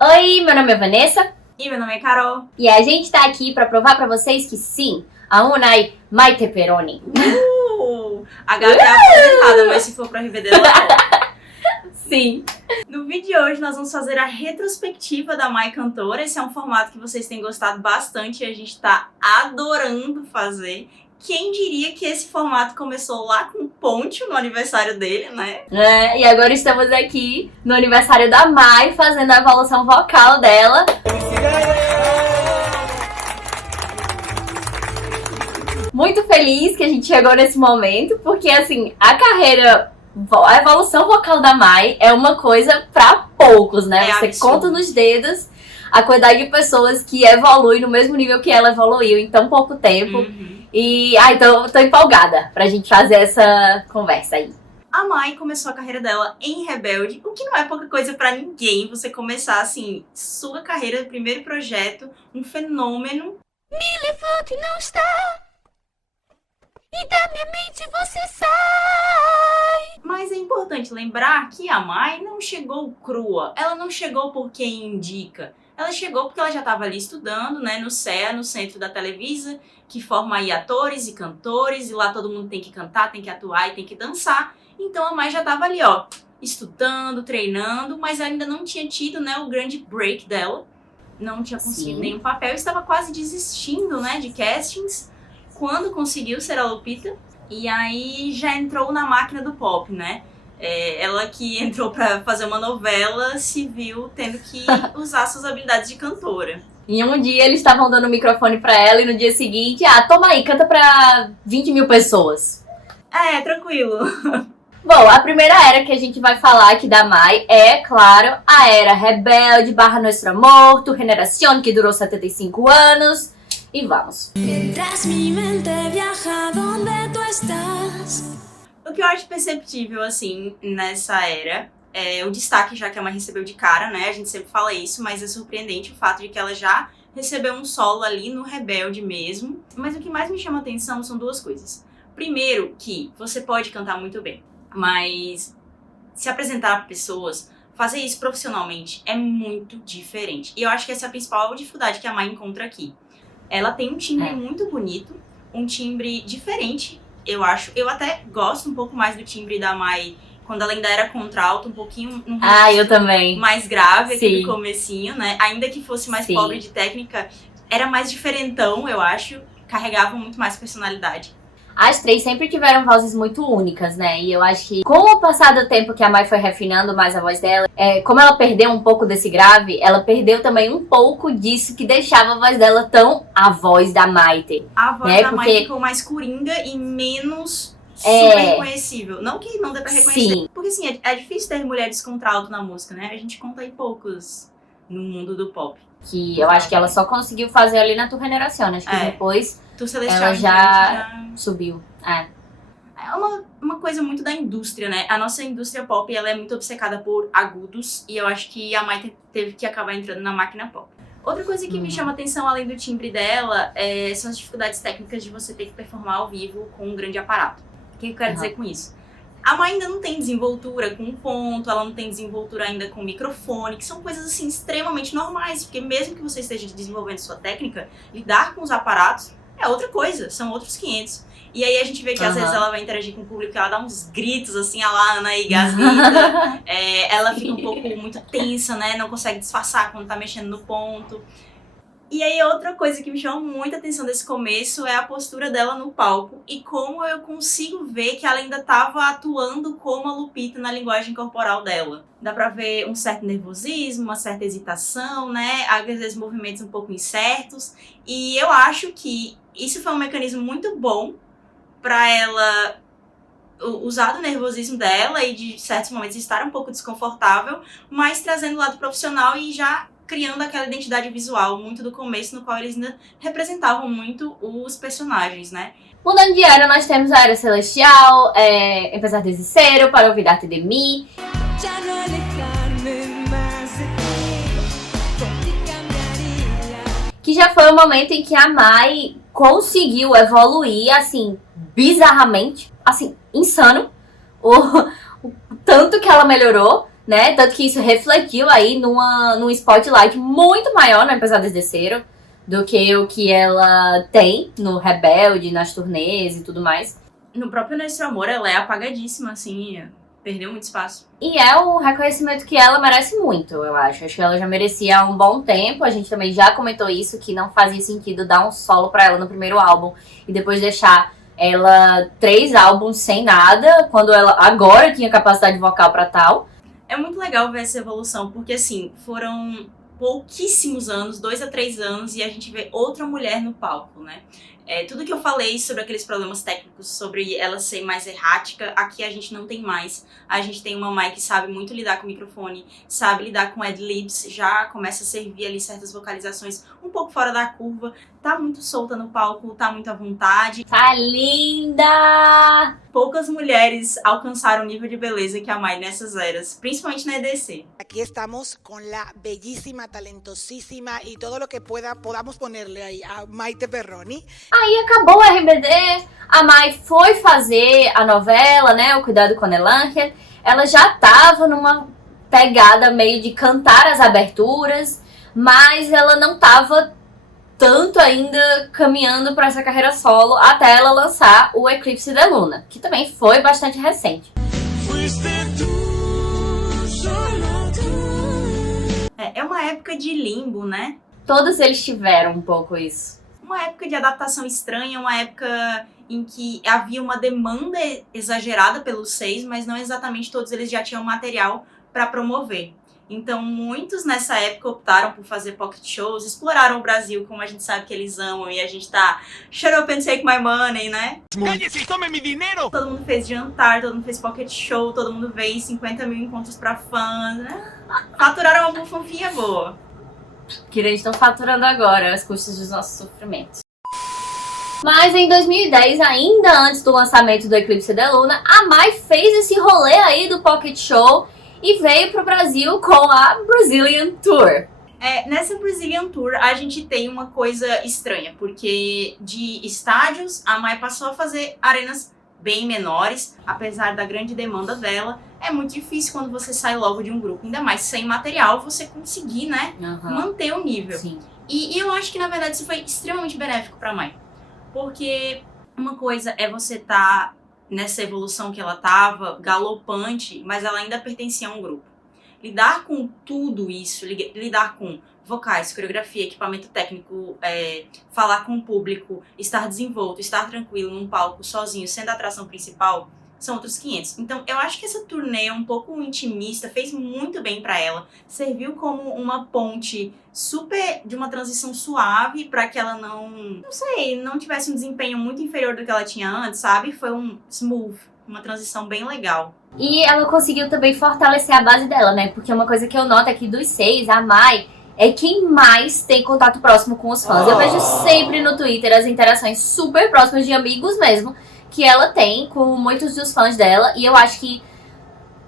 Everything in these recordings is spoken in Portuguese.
Oi, meu nome é Vanessa. E meu nome é Carol. E a gente tá aqui pra provar pra vocês que sim, a Unai Maite Peroni. A Gabi é aposentada, mas se for pra RBD, ela é. Sim. No vídeo de hoje, nós vamos fazer a retrospectiva da Mai Cantora. Esse é um formato que vocês têm gostado bastante e a gente tá adorando fazer. Quem diria que esse formato começou lá com o Ponte no aniversário dele, né? E agora estamos aqui no aniversário da Mai, fazendo a evolução vocal dela. Muito feliz que a gente chegou nesse momento, porque assim, a evolução vocal da Mai é uma coisa pra poucos, né? Você absurdo. conta nos dedos a quantidade de pessoas que evoluem no mesmo nível que ela evoluiu em tão pouco tempo. E, então, tô empolgada pra gente fazer essa conversa aí. A Mai começou a carreira dela em Rebelde, o que não é pouca coisa pra ninguém. Você começar, assim, sua carreira, primeiro projeto, um fenômeno. Me levante não está, e da minha mente você sai. Mas é importante lembrar que a Mai não chegou crua. Ela não chegou por quem indica. Ela chegou porque ela já estava ali estudando, né, no CEA, no Centro da Televisa, que forma aí atores e cantores, e lá todo mundo tem que cantar, tem que atuar e tem que dançar. Então a Mai já estava ali, ó, estudando, treinando, mas ainda não tinha tido, né, o grande break dela. Não tinha conseguido nenhum papel, estava quase desistindo, né, de castings, quando conseguiu ser a Lupita. E aí já entrou na máquina do pop, né? Ela que entrou pra fazer uma novela se viu tendo que usar suas habilidades de cantora. Em um dia eles estavam dando o microfone pra ela e no dia seguinte, toma aí, canta pra 20 mil pessoas. Tranquilo. Bom, a primeira era que a gente vai falar aqui da Mai é, claro, a era Rebelde, Nuestro Amor, Tu Generación, que durou 75 anos. E vamos. Mientras mi mente viaja donde tú estás. O que eu acho perceptível, assim, nessa era é o destaque já que a Mai recebeu de cara, né? A gente sempre fala isso, mas é surpreendente o fato de que ela já recebeu um solo ali no Rebelde mesmo. Mas o que mais me chama atenção são duas coisas. Primeiro, que você pode cantar muito bem, mas se apresentar para pessoas, fazer isso profissionalmente é muito diferente. E eu acho que essa é a principal dificuldade que a Mai encontra aqui. Ela tem um timbre muito bonito, um timbre diferente, eu acho. Eu até gosto um pouco mais do timbre da Mai quando ela ainda era contralto, um pouquinho eu também. mais grave aqui Sim. no comecinho, né? Ainda que fosse mais Sim. pobre de técnica, era mais diferentão, eu acho. Carregava muito mais personalidade. As três sempre tiveram vozes muito únicas, né? E eu acho que com o passar do tempo que a Mai foi refinando mais a voz dela, como ela perdeu um pouco desse grave, ela perdeu também um pouco disso que deixava a voz dela tão a voz da Maite. A voz né? da Mai Porque ficou mais coringa e menos super reconhecível. Não que não dê pra reconhecer. Sim. Porque assim, é difícil ter mulheres contralto na música, né? A gente conta aí poucos no mundo do pop. Que eu acho que ela só conseguiu fazer ali na Tu Generación. Acho que depois Tu Celestial ela em já diante subiu. É uma coisa muito da indústria, né? A nossa indústria pop, ela é muito obcecada por agudos. E eu acho que a Mai teve que acabar entrando na máquina pop. Outra coisa que me chama atenção, além do timbre dela, são as dificuldades técnicas de você ter que performar ao vivo com um grande aparato. O que eu quero dizer com isso? A Mai ainda não tem desenvoltura com ponto, ela não tem desenvoltura ainda com microfone, que são coisas assim extremamente normais, porque mesmo que você esteja desenvolvendo sua técnica, lidar com os aparatos é outra coisa, são outros 500. E aí a gente vê que às vezes ela vai interagir com o público, ela dá uns gritos assim, a lá Ana e Gasguita, ela fica um pouco muito tensa, né, não consegue disfarçar quando tá mexendo no ponto. E aí outra coisa que me chama muita atenção desse começo é a postura dela no palco e como eu consigo ver que ela ainda estava atuando como a Lupita na linguagem corporal dela. Dá pra ver um certo nervosismo, uma certa hesitação, né? Às vezes movimentos um pouco incertos. E eu acho que isso foi um mecanismo muito bom pra ela usar do nervosismo dela e de certos momentos estar um pouco desconfortável, mas trazendo o lado profissional e já criando aquela identidade visual muito do começo, no qual eles ainda representavam muito os personagens, né? Mudando de era, nós temos a Era Celestial, Empezar desde Cero, Para Olvidarte de Mí. Que já foi o momento em que a Mai conseguiu evoluir, assim, bizarramente, assim, insano, o tanto que ela melhorou, né? Tanto que isso refletiu aí num spotlight muito maior no Pesadas Desceram do que o que ela tem no Rebelde, nas turnês e tudo mais. No próprio Nosso Amor, ela é apagadíssima, assim, perdeu muito espaço. E é um reconhecimento que ela merece muito, eu acho. Acho que ela já merecia há um bom tempo. A gente também já comentou isso, que não fazia sentido dar um solo pra ela no primeiro álbum e depois deixar ela 3 álbuns sem nada, quando ela agora tinha capacidade vocal pra tal. É muito legal ver essa evolução, porque assim, foram pouquíssimos anos, 2 a 3 anos, e a gente vê outra mulher no palco, né? Tudo que eu falei sobre aqueles problemas técnicos, sobre ela ser mais errática, aqui a gente não tem mais. A gente tem uma Mai que sabe muito lidar com o microfone, sabe lidar com ad-libs, já começa a servir ali certas vocalizações um pouco fora da curva, tá muito solta no palco, tá muito à vontade. Tá linda! Poucas mulheres alcançaram o nível de beleza que a Mai nessas eras, principalmente na EDC. Aquí estamos con la bellísima, talentosísima y todo lo que podamos ponerle ahí a Maite Perroni. Aí acabou o RBD, a Mai foi fazer a novela, né, o Cuidado com Elancher. Ela já tava numa pegada meio de cantar as aberturas, mas ela não tava tanto ainda caminhando para essa carreira solo até ela lançar o Eclipse de Luna, que também foi bastante recente. É uma época de limbo, né? Todos eles tiveram um pouco isso. Uma época de adaptação estranha, uma época em que havia uma demanda exagerada pelos 6, mas não exatamente todos eles já tinham material para promover. Então, muitos nessa época optaram por fazer pocket shows, exploraram o Brasil, como a gente sabe que eles amam, e a gente tá shut up and take my money, né? ¡Cállese y tome mi dinero! Todo mundo fez jantar, todo mundo fez pocket show, todo mundo veio 50 mil encontros pra fãs, né? Faturaram uma bufunfinha boa. Que eles estão faturando agora, às custas dos nossos sofrimentos. Mas em 2010, ainda antes do lançamento do Eclipse de Luna, a Mai fez esse rolê aí do Pocket Show e veio pro Brasil com a Brazilian Tour. Nessa Brazilian Tour, a gente tem uma coisa estranha, porque de estádios, a Mai passou a fazer arenas bem menores, apesar da grande demanda dela. É muito difícil quando você sai logo de um grupo, ainda mais sem material, você conseguir, né, manter o nível. Sim. E eu acho que, na verdade, isso foi extremamente benéfico pra Mai. Porque uma coisa é você estar nessa evolução que ela tava, galopante, mas ela ainda pertencia a um grupo. Lidar com tudo isso, lidar com vocais, coreografia, equipamento técnico, falar com o público, estar desenvolto, estar tranquilo num palco sozinho, sendo a atração principal, são outros 500. Então, eu acho que essa turnê um pouco intimista fez muito bem pra ela, serviu como uma ponte super de uma transição suave pra que ela não tivesse um desempenho muito inferior do que ela tinha antes, sabe? Foi um smooth, uma transição bem legal. E ela conseguiu também fortalecer a base dela, né? Porque uma coisa que eu noto é que dos 6, a Mai é quem mais tem contato próximo com os fãs. Eu vejo sempre no Twitter as interações super próximas de amigos mesmo, que ela tem com muitos dos fãs dela. E eu acho que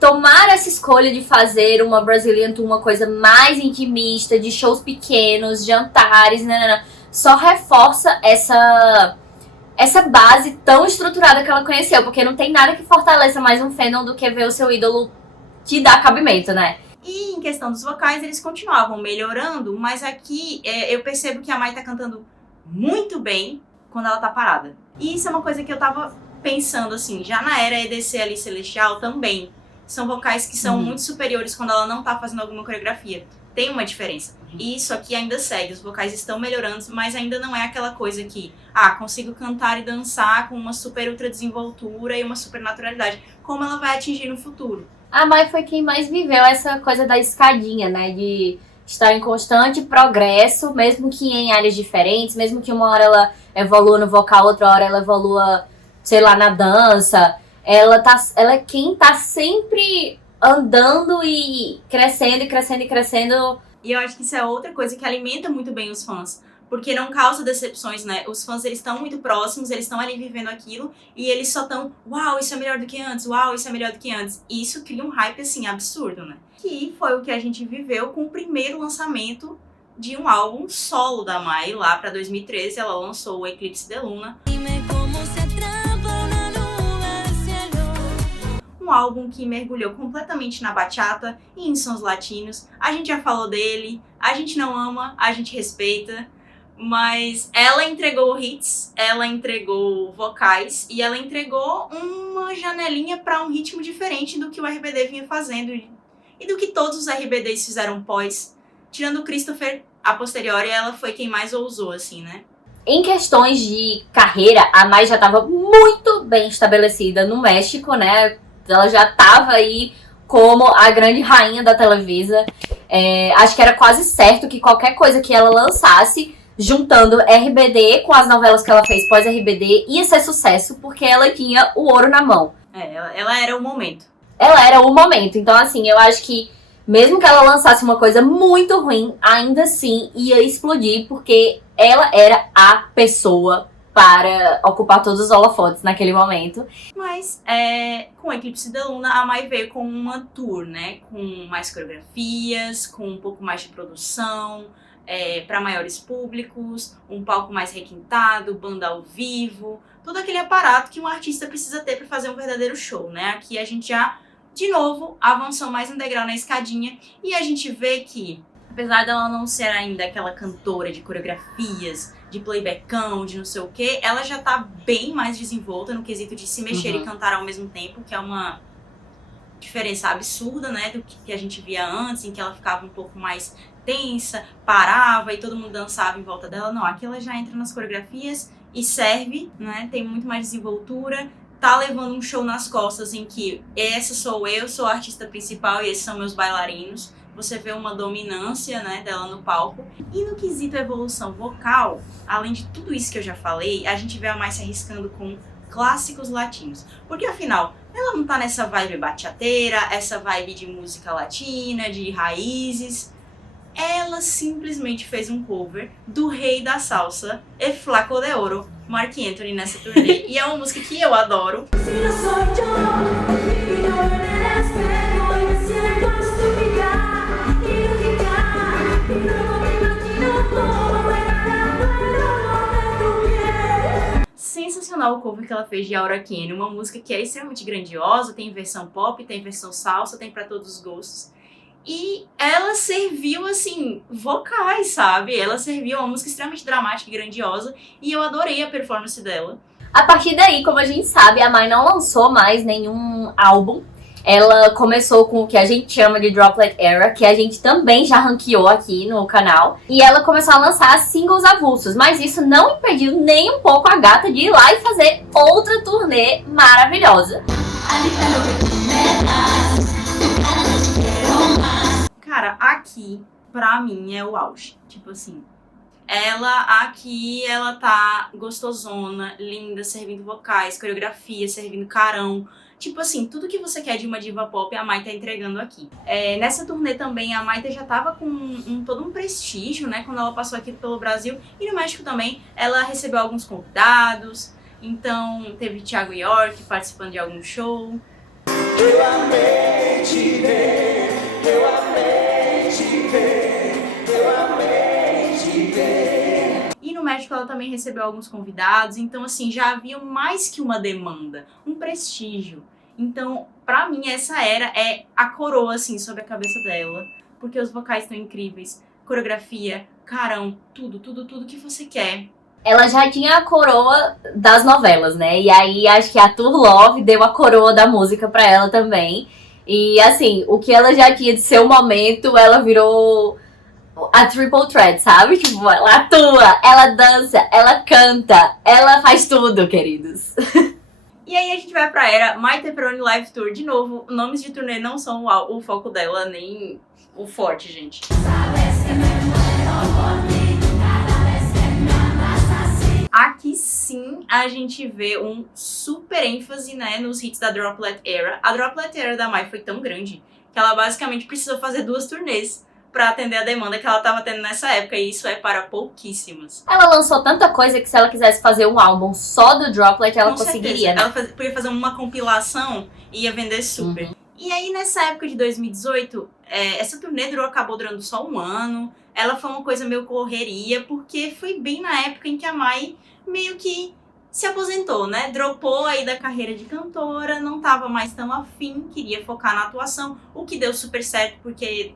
tomar essa escolha de fazer uma Brazilian Tour, uma coisa mais intimista, de shows pequenos, jantares, só reforça essa base tão estruturada que ela conheceu. Porque não tem nada que fortaleça mais um fandom do que ver o seu ídolo te dar cabimento, né? E em questão dos vocais, eles continuavam melhorando, mas aqui eu percebo que a Mai tá cantando muito bem quando ela tá parada. E isso é uma coisa que eu tava pensando, assim, já na era EDC ali Celestial também. São vocais que são muito superiores quando ela não tá fazendo alguma coreografia. Tem uma diferença. E isso aqui ainda segue, os vocais estão melhorando, mas ainda não é aquela coisa que, consigo cantar e dançar com uma super ultra desenvoltura e uma super naturalidade, como ela vai atingir no futuro. A Mai foi quem mais viveu essa coisa da escadinha, né? De estar em constante progresso, mesmo que em áreas diferentes, mesmo que uma hora ela evolua no vocal, outra hora ela evolua, sei lá, na dança. Ela é quem tá sempre andando e crescendo e crescendo e crescendo. E eu acho que isso é outra coisa que alimenta muito bem os fãs. Porque não causa decepções, né? Os fãs, eles estão muito próximos, eles estão ali vivendo aquilo e eles só estão, uau, isso é melhor do que antes, uau, isso é melhor do que antes. E isso cria um hype, assim, absurdo, né? Que foi o que a gente viveu com o primeiro lançamento de um álbum solo da Mai. Lá pra 2013 ela lançou o Eclipse de Luna. Um álbum que mergulhou completamente na bachata e em sons latinos. A gente já falou dele, a gente não ama, a gente respeita, mas ela entregou hits, ela entregou vocais e ela entregou uma janelinha para um ritmo diferente do que o RBD vinha fazendo e do que todos os RBDs fizeram pós. Tirando o Christopher, a posteriori, ela foi quem mais ousou, assim, né? Em questões de carreira, a Mai já estava muito bem estabelecida no México, né? Ela já estava aí como a grande rainha da Televisa. Acho que era quase certo que qualquer coisa que ela lançasse, juntando RBD com as novelas que ela fez pós-RBD, ia ser sucesso, porque ela tinha o ouro na mão. Ela era o momento. Ela era o momento. Então, assim, eu acho que mesmo que ela lançasse uma coisa muito ruim, ainda assim ia explodir, porque ela era a pessoa para ocupar todos os holofotes naquele momento. Mas, com o Eclipse de Luna, a Mai veio com uma tour, né? Com mais coreografias, com um pouco mais de produção, para maiores públicos, um palco mais requintado, banda ao vivo, todo aquele aparato que um artista precisa ter para fazer um verdadeiro show, né? Aqui a gente já, de novo, avançou mais um degrau na escadinha e a gente vê que, apesar dela não ser ainda aquela cantora de coreografias, de playbackão, de não sei o que, ela já tá bem mais desenvolta no quesito de se mexer e cantar ao mesmo tempo, que é uma diferença absurda, né, do que a gente via antes, em que ela ficava um pouco mais tensa, parava e todo mundo dançava em volta dela. Não, aqui ela já entra nas coreografias e serve, né, tem muito mais desenvoltura, tá levando um show nas costas em que essa sou eu, sou a artista principal e esses são meus bailarinos. Você vê uma dominância, né, dela no palco. E no quesito evolução vocal, além de tudo isso que eu já falei, a gente vê a Mai se arriscando com clássicos latinos. Porque afinal, ela não tá nessa vibe bachateira, essa vibe de música latina, de raízes. Ela simplesmente fez um cover do rei da salsa, E Flaco de Oro, Marc Anthony, nessa turnê. E é uma música que eu adoro. Sensacional o cover que ela fez de Aura Kenny, uma música que é extremamente grandiosa, tem versão pop, tem versão salsa, tem pra todos os gostos. E ela serviu, assim, vocais, sabe? Ela serviu uma música extremamente dramática e grandiosa, e eu adorei a performance dela. A partir daí, como a gente sabe, a Mai não lançou mais nenhum álbum. Ela começou com o que a gente chama de Droplet Era, que a gente também já ranqueou aqui no canal. E ela começou a lançar singles avulsos, mas isso não impediu nem um pouco a gata de ir lá e fazer outra turnê maravilhosa. Cara, aqui, pra mim, é o auge. Tipo assim, ela tá gostosona, linda, servindo vocais, coreografia, servindo carão. Tipo assim, tudo que você quer de uma diva pop, a Mai tá entregando aqui. Nessa turnê também, a Mai já tava com todo um prestígio, né? Quando ela passou aqui pelo Brasil. E no México também, ela recebeu alguns convidados. Então, teve Thiago York participando de algum show. Eu amei te ver, eu amei te ver, eu amei te ver. E no México ela também recebeu alguns convidados, então assim, já havia mais que uma demanda, um prestígio. Então, pra mim, essa era a coroa, assim, sobre a cabeça dela, porque os vocais estão incríveis, coreografia, carão, tudo que você quer. Ela já tinha a coroa das novelas, né? E aí acho que a Tour Love deu a coroa da música pra ela também. E assim, o que ela já tinha de seu momento, ela virou a triple threat, sabe? Tipo, ela atua, ela dança, ela canta, ela faz tudo, queridos. E aí a gente vai pra era My Pepperoni Live Tour. De novo, nomes de turnê não são o foco dela, nem o forte, gente. Aqui sim a gente vê um super ênfase, né, nos hits da Droplet Era. A Droplet Era da Mai foi tão grande que ela basicamente precisou fazer 2 turnês pra atender a demanda que ela tava tendo nessa época, e isso é para pouquíssimas. Ela lançou tanta coisa que se ela quisesse fazer um álbum só do Droplet, ela conseguiria, né? Ela podia fazer uma compilação e ia vender super. E aí, nessa época de 2018, essa turnê acabou durando só um ano. ela foi uma coisa meio correria, porque foi bem na época em que a Mai meio que se aposentou, né? Dropou aí da carreira de cantora, não tava mais tão afim, queria focar na atuação, o que deu super certo, porque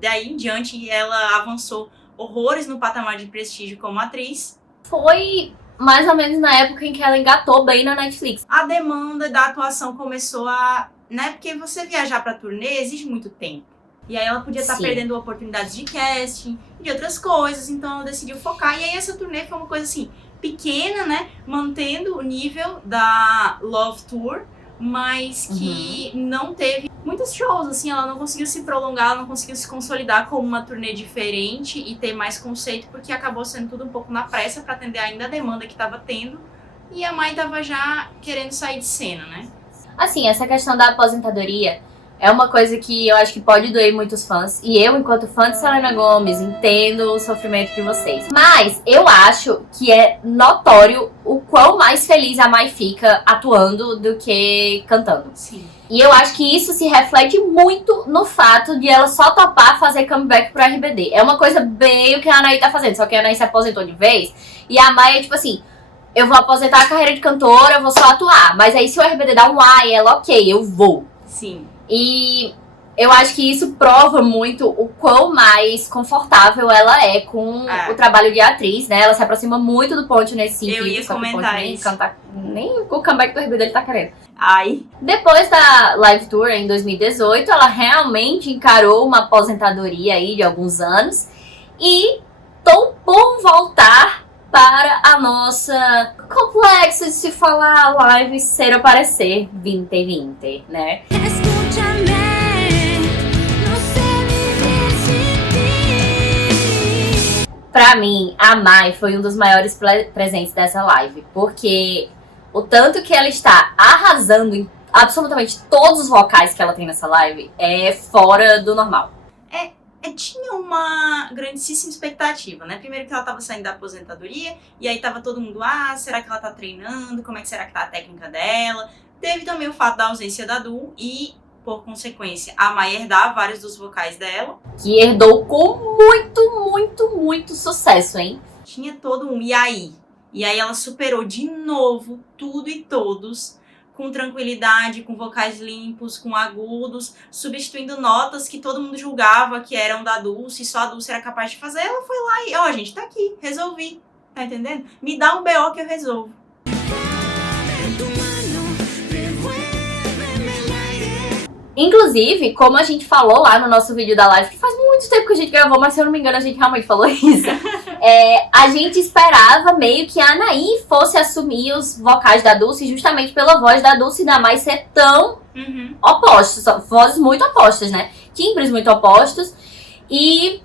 daí em diante ela avançou horrores no patamar de prestígio como atriz. Foi mais ou menos na época em que ela engatou bem na Netflix. A demanda da atuação começou a... né? Porque você viajar pra turnê exige muito tempo. E aí ela podia estar Sim. perdendo oportunidades de casting e de outras coisas, então ela decidiu focar. E aí essa turnê foi uma coisa assim, pequena, né? Mantendo o nível da Love Tour, mas que não teve muitos shows, assim, ela não conseguiu se prolongar, ela não conseguiu se consolidar como uma turnê diferente e ter mais conceito, porque acabou sendo tudo um pouco na pressa pra atender ainda a demanda que tava tendo. E a Mai tava já querendo sair de cena, né? Assim, essa questão da aposentadoria é uma coisa que eu acho que pode doer muitos fãs. E eu, enquanto fã de Selena Gomez, entendo o sofrimento de vocês. Mas eu acho que é notório o quão mais feliz a Mai fica atuando do que cantando. Sim. E eu acho que isso se reflete muito no fato de ela só topar fazer comeback pro RBD. É uma coisa bem o que a Anaí tá fazendo, só que a Anaí se aposentou de vez. E a Mai é tipo assim, eu vou aposentar a carreira de cantora, eu vou só atuar. Mas aí se o RBD dá um ai, ela ok, eu vou. Sim. E eu acho que isso prova muito o quão mais confortável ela é com o trabalho de atriz, né? Ela se aproxima muito do Ponte nesse sentido. Eu ia só que o Ponte comentar nem isso. canta, nem o comeback do RBD ele tá querendo. Ai. Depois da Live Tour, em 2018, ela realmente encarou uma aposentadoria aí de alguns anos e topou voltar para a nossa complexo de se falar live ser ou parecer 2020, né? Escúchame, no sé vivir sin ti. Pra mim, a Mai foi um dos maiores presentes dessa live, porque o tanto que ela está arrasando em absolutamente todos os vocais que ela tem nessa live é fora do normal. Tinha uma grandíssima expectativa, né? Primeiro que ela tava saindo da aposentadoria, e aí tava todo mundo, será que ela tá treinando? Como é que será que tá a técnica dela? Teve também o fato da ausência da Du e, por consequência, a Mai herdar vários dos vocais dela. Que herdou com muito sucesso, hein? Tinha todo um e aí? E aí ela superou de novo tudo e todos, com tranquilidade, com vocais limpos, com agudos, substituindo notas que todo mundo julgava que eram da Dulce, só a Dulce era capaz de fazer. Ela foi lá e, gente, tá aqui, resolvi. Tá entendendo? Me dá um BO que eu resolvo. Inclusive, como a gente falou lá no nosso vídeo da live, que faz muito tempo que a gente gravou, mas se eu não me engano a gente realmente falou isso. A gente esperava meio que a Anaí fosse assumir os vocais da Dulce, justamente pela voz da Dulce e da Mai ser tão opostos, vozes muito opostas, né? Timbres muito opostos. E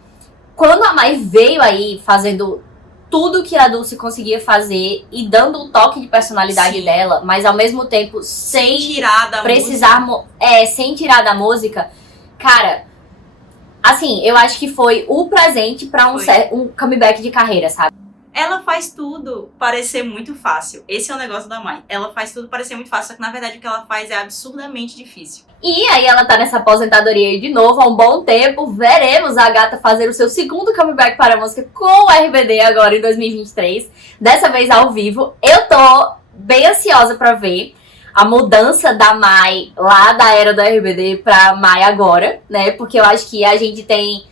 quando a Mai veio aí fazendo tudo que a Dulce conseguia fazer e dando o toque de personalidade Sim. dela, mas ao mesmo tempo sem tirar da precisar sem tirar da música, cara, assim, eu acho que foi o presente pra um comeback de carreira, sabe? Ela faz tudo parecer muito fácil. Esse é o negócio da Mai. Ela faz tudo parecer muito fácil, só que na verdade o que ela faz é absurdamente difícil. E aí ela tá nessa aposentadoria aí de novo há um bom tempo. Veremos a gata fazer o seu segundo comeback para a música com o RBD agora em 2023. Dessa vez ao vivo. Eu tô bem ansiosa pra ver a mudança da Mai lá da era do RBD pra Mai agora, né? Porque eu acho que a gente tem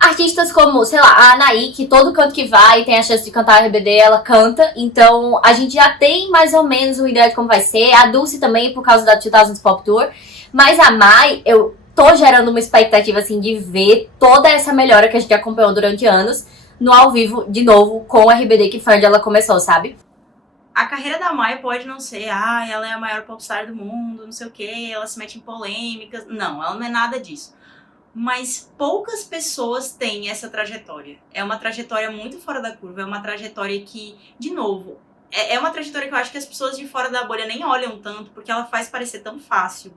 artistas como, sei lá, a Anaí, que todo canto que vai tem a chance de cantar RBD, ela canta. Então, a gente já tem mais ou menos uma ideia de como vai ser. A Dulce também, por causa da 2000 Pop Tour. Mas a Mai, eu tô gerando uma expectativa, assim, de ver toda essa melhora que a gente acompanhou durante anos no ao vivo, de novo, com o RBD, que foi onde ela começou, sabe? A carreira da Mai pode não ser, ela é a maior popstar do mundo, não sei o quê, ela se mete em polêmicas. Não, ela não é nada disso. Mas poucas pessoas têm essa trajetória. É uma trajetória muito fora da curva, é uma trajetória que, de novo, é uma trajetória que eu acho que as pessoas de fora da bolha nem olham tanto, porque ela faz parecer tão fácil.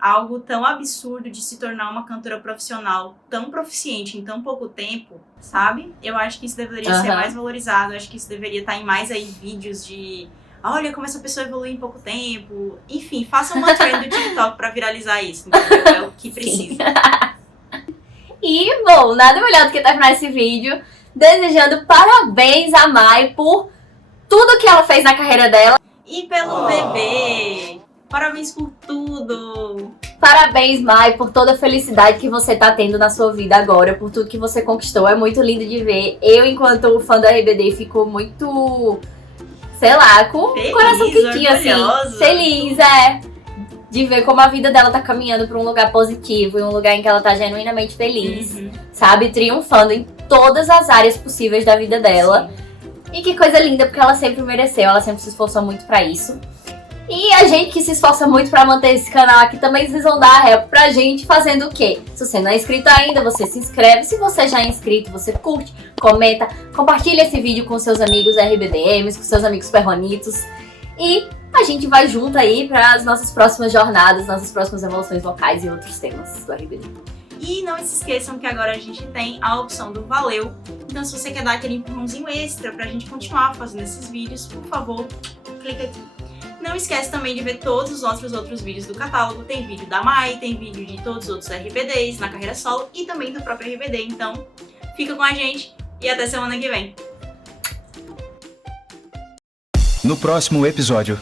Algo tão absurdo de se tornar uma cantora profissional tão proficiente em tão pouco tempo, sabe? Eu acho que isso deveria ser mais valorizado, eu acho que isso deveria estar em mais aí vídeos de... Olha como essa pessoa evoluiu em pouco tempo. Enfim, faça uma trend do TikTok pra viralizar isso, entendeu? É o que precisa. E, bom, nada melhor do que terminar esse vídeo desejando parabéns a Mai por tudo que ela fez na carreira dela. E pelo bebê. Parabéns por tudo. Parabéns, Mai, por toda a felicidade que você tá tendo na sua vida agora, por tudo que você conquistou. É muito lindo de ver. Eu, enquanto fã do RBD, fico muito, sei lá, com o coração quentinho, assim. Feliz, de ver como a vida dela tá caminhando pra um lugar positivo, e um lugar em que ela tá genuinamente feliz, sabe? Triunfando em todas as áreas possíveis da vida dela. E que coisa linda, porque ela sempre mereceu, ela sempre se esforçou muito pra isso. E a gente que se esforça muito pra manter esse canal aqui também, vocês vão dar a rap pra gente fazendo o quê? Se você não é inscrito ainda, você se inscreve. Se você já é inscrito, você curte, comenta, compartilha esse vídeo com seus amigos RBDMs, com seus amigos perronitos. E a gente vai junto aí para as nossas próximas jornadas, nossas próximas evoluções vocais e outros temas do RBD. E não se esqueçam que agora a gente tem a opção do Valeu. Então se você quer dar aquele empurrãozinho extra pra gente continuar fazendo esses vídeos, por favor, clica aqui. Não esquece também de ver todos os nossos outros vídeos do catálogo. Tem vídeo da Mai, tem vídeo de todos os outros RBDs na carreira solo e também do próprio RBD. Então fica com a gente e até semana que vem. No próximo episódio.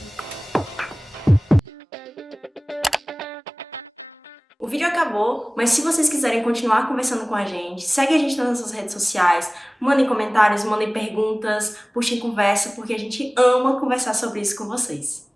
O vídeo acabou, mas se vocês quiserem continuar conversando com a gente, segue a gente nas nossas redes sociais, mandem comentários, mandem perguntas, puxem conversa, porque a gente ama conversar sobre isso com vocês.